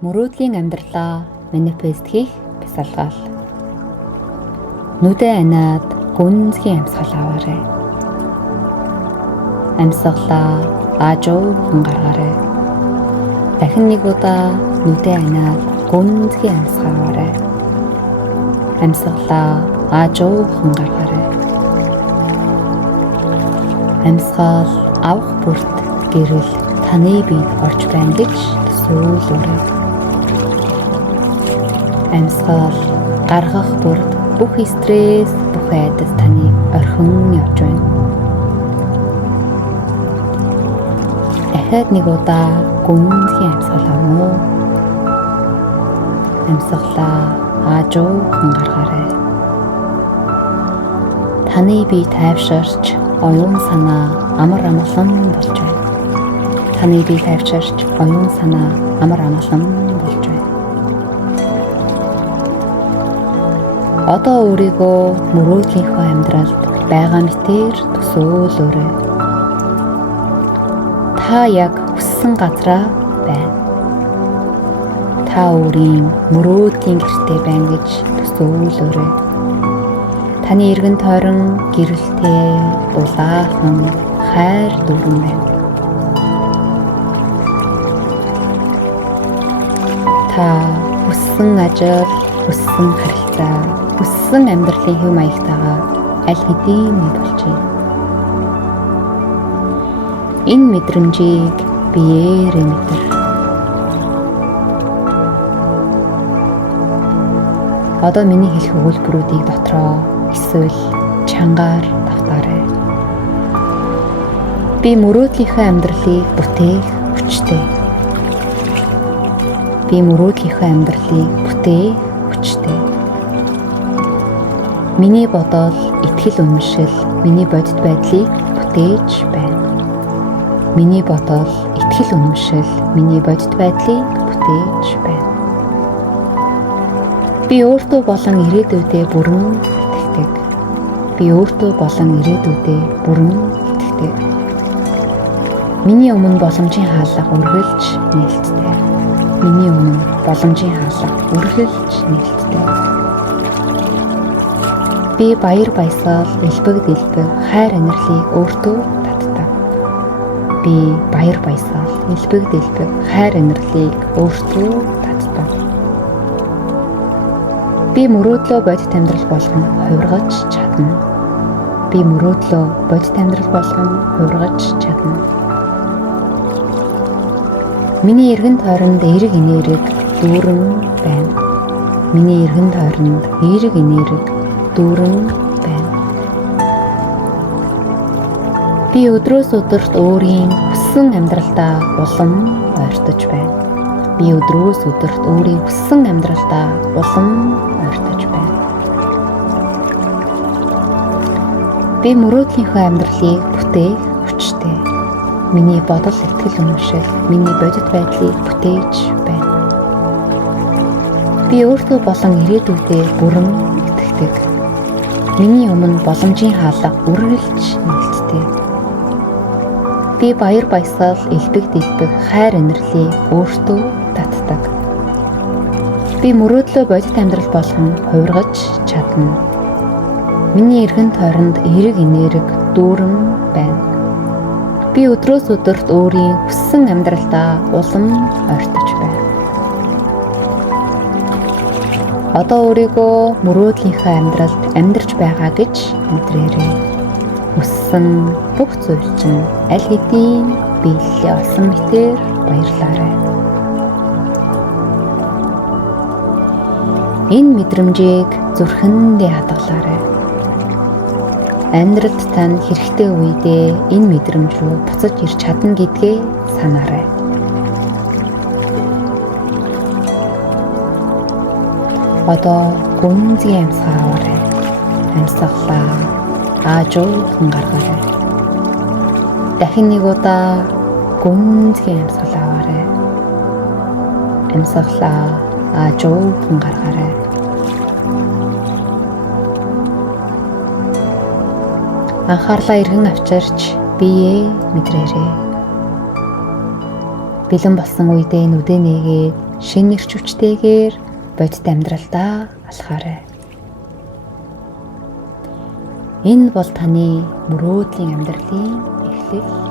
Мөрөөдлийн амьдралаа манифест хийх бясалгал. Нүдэ анаад гүнзгий амьсгал аваарай. Амьсгалаа аажуухан гаргаарай. Дахин нэг удаа нүдэ анаад гүнзгий амьсгал аваарай. Амьсгалаа аажуухан гаргаарай. Амьсгал авах бүрт гэрэл таны биед орж байна гэж төсөөлөөрэй. Амьсгал гаргах бүрт бүх стресс, бүх айдас таныг орхин явж байна. Дахиад нэг удаа гүнзгий амьсгал авна уу? Амьсгалаа аажуухан гаргаарай. Таны бие тайвширч, оюун санаа амар амгалан болж байна. Таны бие тайвширч, оюун санаа амар амгалан болж байна. Одоо өөрийгөө мөрөөдлийнхөө амьдралд байгаа мэтээр төсөөлөөрэй. Та яг хүссэн газраа байна. Та өөрийн мөрөөдлийн гэртээ байна гэж төсөөлөөрэй. Таны эргэн тойрон гэрэлтэй, дулаахан, хайр дүүрэн байна. Та хүссэн ажил, хүссэн харилцаа, хүссэн амьдралын хэв маягтайгаа аль хэдийн нэг болжээ. Энэ мэдрэмжийг биеэрээ мэдэр. Одоо миний хэлэх өгүүлбэрүүдийг дотроо эсвэл чангаар давтаарай. Би мөрөөдлийнхөө амьдралыг бүтээх хүчтэй. Би мөрөөдлийнхөө амьдралыг бүтээх хүчтэй. Миний бодол, итгэл үнэмшил миний бодит байдлыг бүтээж байна. Миний бодол, итгэл үнэмшил миний бодит байдлыг бүтээж байна. Би өөртөө болон ирээдүйдээ бүрэн итгэдэг. Би өөртөө болон ирээдүйдээ бүрэн итгэдэг. Миний өмнө боломжийн хаалга үргэлж нээлттэй. Миний өмнө боломжийн хаалга үргэлж нээлттэй. Би баяр баясгал, элбэг дэлбэг, хайр инэрлийг өөртөө татдаг. Би баяр баясгал, элбэг дэлбэг, хайр инэрлийг өөртөө татдаг. Би мөрөөдлөө бодит амьдрал болгон хувиргаж чадна. Би мөрөөдлөө бодит амьдрал болгон хувиргаж чадна. Миний эргэн тойронд эерэг энерги дүүрэн байна. Миний эргэн тойронд эерэг энерги дүүрэн байна. Би өдрөөс өдөрт өөрийн хүссэн амьдралдаа улам ойртож байна. Би өдрөөс өдөрт өөрийн хүссэн амьдралдаа улам ойртож байна. Би мөрөөдлийнхөө амьдралыг бүтээх хүчтэй. Миний бодол, итгэл үнэмшил миний бодит байдлыг бүтээж байна. Би өөртөө болон ирээдүйдээ бүрэн итгэдэг. Миний өмнө боломжийн хаалга үргэлж нээлттэй. Би баяр баясгал, элбэг дэлбэг, хайр инэрлийг өөртөө татдаг. Би мөрөөдлөө бодит амьдрал болгон хувиргаж чадна. Миний эргэн тойронд эерэг энерги дүүрэн байна. Би өдрөөс өдөрт өөрийн хүссэн амьдралдаа улам ойртож байна. Одоо өөрийгөө мөрөөдлийнхөө амьдралд амьдарч байгаа гэж мэдрээрэй. Хүссэн бүх зүйл чинь аль хэдийн биелэлээ олсон мэтээр баярлаарай. Энэ мэдрэмжийг зүрхэндээ хадгалаарай. Амьдралд тань хэрэгтэй үедээ энэ мэдрэмж рүү буцаж ирж чадна гэдгээ санаарай. Одоо гүнзгий амьсгал аваарай. Амьсгалаа аажуухан гаргаарай. Дахин нэг удаа гүнзгий амьсгал аваарай. Амьсгалаа аажуухан гаргаарай. Анхаарлаа эргэн авчирч биеэ мэдрээрэй. Бэлэн болсон үедээ нүдэ нээгээд шинэ эрч хүчтэйгээр бодит амьдралдаа алхаарай. Энэ бол таны мөрөөдлийн амьдралын эхлэл.